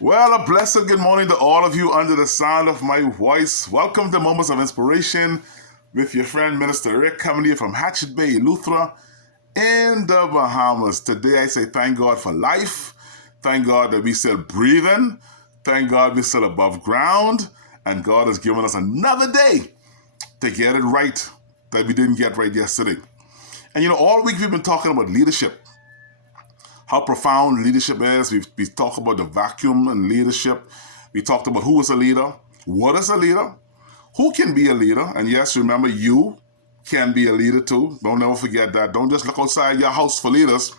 Well, a blessed good morning to all of you under the sound of my voice. Welcome to Moments of Inspiration with your friend Minister Rick coming here from Hatchet Bay, Luthra in the Bahamas. Today I say thank God for life. Thank God that we still breathing. Thank God we're still above ground. And God has given us another day to get it right that we didn't get right yesterday. And all week we've been talking about leadership. How profound leadership is. We talked about the vacuum and leadership. We talked about who is a leader, what is a leader, who can be a leader. And yes, remember, you can be a leader too. Don't ever forget that. Don't just look outside your house for leaders.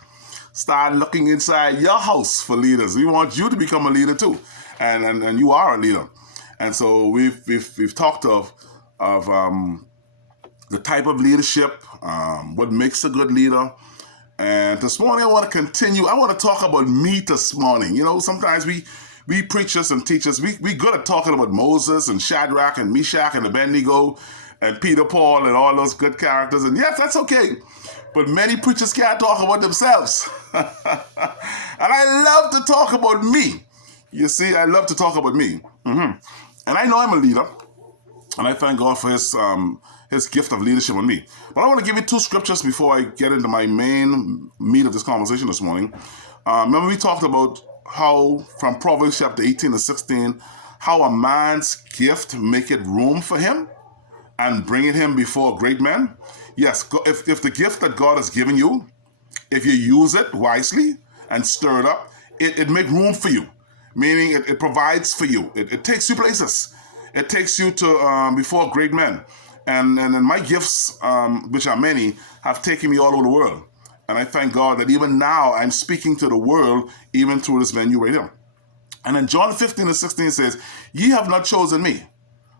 Start looking inside your house for leaders. We want you to become a leader too. And you are a leader. And so we've talked of the type of leadership, what makes a good leader. And this morning I want to continue. I want to talk about me this morning. Sometimes we preachers and teachers, we good at talking about Moses and Shadrach and Meshach and Abednego and Peter, Paul and all those good characters. And yes, that's okay. But many preachers can't talk about themselves. And I love to talk about me. You see, I love to talk about me. And I know I'm a leader. And I thank God for his gift of leadership on me. But I want to give you two scriptures before I get into my main meat of this conversation this morning. Remember we talked about how, from Proverbs chapter 18 and 16, how a man's gift maketh room for him and bringeth him before great men. Yes, if the gift that God has given you, if you use it wisely and stir it up, it make room for you. Meaning it provides for you. It takes you places. It takes you to before great men. And my gifts, which are many, have taken me all over the world. And I thank God that even now I'm speaking to the world, even through this venue right here. And then John 15 and 16 says, "Ye have not chosen me,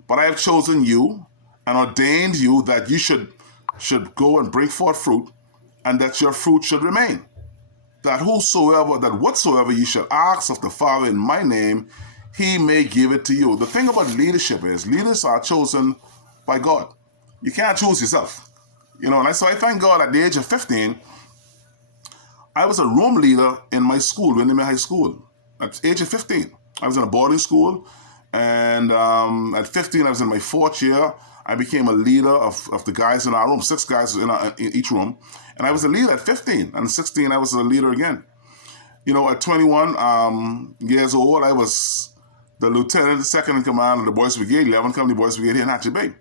but I have chosen you and ordained you that you should go and bring forth fruit, and that your fruit should remain. That whatsoever you shall ask of the Father in my name, he may give it to you." The thing about leadership is leaders are chosen by God. You can't choose yourself. So I thank God at the age of 15, I was a room leader in my school, Windermere High School. At the age of 15, I was in a boarding school. And at 15, I was in my fourth year. I became a leader of the guys in our room, 6 guys in each room. And I was a leader at 15. And at 16, I was a leader again. At 21 years old, I was the lieutenant, second in command of the Boys Brigade, 11th Company Boys Brigade here in Hatchet Bay.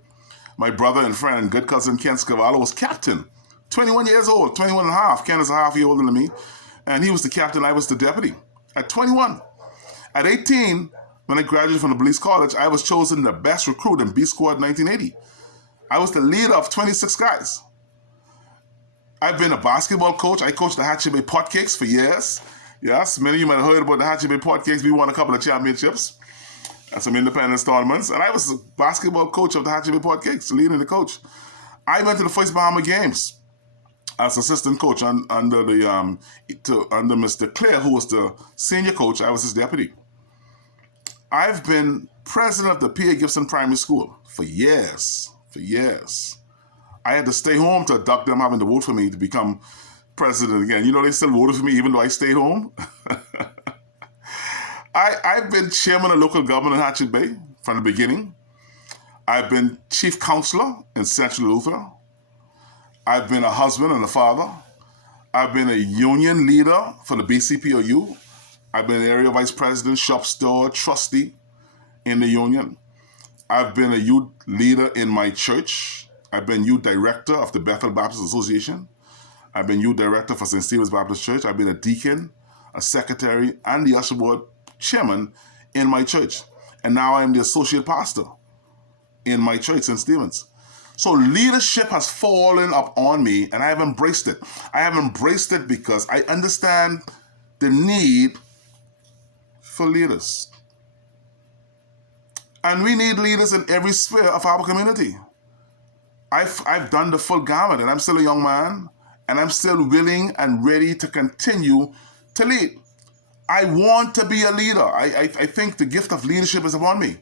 My brother and friend and good cousin Ken Scavallo was captain. 21 years old, 21 and a half. Ken is a half year older than me. And he was the captain, I was the deputy. At 21. At 18, when I graduated from the police college, I was chosen the best recruit in B Squad 1980. I was the leader of 26 guys. I've been a basketball coach. I coached the Hatchet Bay Potcakes for years. Yes, many of you might have heard about the Hatchet Bay Potcakes. We won a couple of championships and some independent tournaments. And I was the basketball coach of the Hatchet Bay Potcakes, leading the coach. I went to the first Bahama Games as assistant coach under Mr. Clare, who was the senior coach. I was his deputy. I've been president of the P.A. Gibson Primary School for years. I had to stay home to duck them having to vote for me to become president again. They still voted for me even though I stayed home. I've been chairman of local government in Hatchet Bay from the beginning. I've been chief counselor in Central Luther. I've been a husband and a father. I've been a union leader for the BCPOU. I've been area vice president, shop store, trustee in the union. I've been a youth leader in my church. I've been youth director of the Bethel Baptist Association. I've been youth director for St. Stephen's Baptist Church. I've been a deacon, a secretary, and the usher board chairman in my church. And now I'm the associate pastor in my church, St. Stephen's. So leadership has fallen up on me, and I have embraced it. I have embraced it because I understand the need for leaders. And we need leaders in every sphere of our community. I've done the full gamut, and I'm still a young man, and I'm still willing and ready to continue to lead. I want to be a leader. I think the gift of leadership is upon me.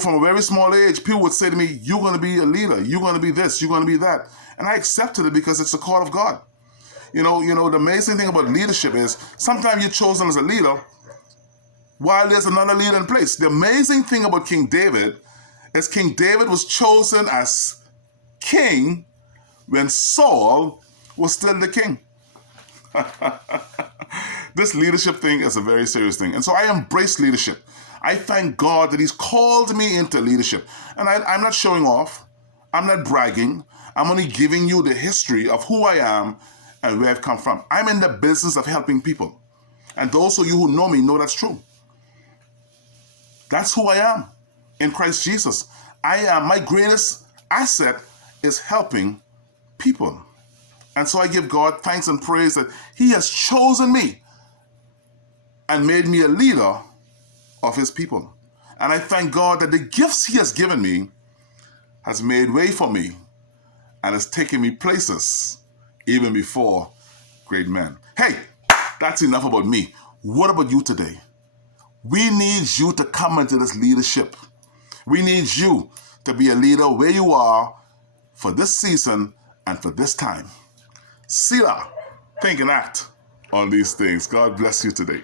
From a very small age, people would say to me, "You're going to be a leader. You're going to be this. You're going to be that." And I accepted it because it's the call of God. The amazing thing about leadership is sometimes you're chosen as a leader while there's another leader in place. The amazing thing about King David is King David was chosen as king when Saul was still the king. This leadership thing is a very serious thing. And so I embrace leadership. I thank God that he's called me into leadership. And I'm not showing off. I'm not bragging. I'm only giving you the history of who I am and where I've come from. I'm in the business of helping people. And those of you who know me know that's true. That's who I am in Christ Jesus. My greatest asset is helping people. And so I give God thanks and praise that he has chosen me and made me a leader of his people. And I thank God that the gifts he has given me has made way for me and has taken me places even before great men. Hey, that's enough about me. What about you today? We need you to come into this leadership. We need you to be a leader where you are for this season and for this time. Selah, think and act on these things. God bless you today.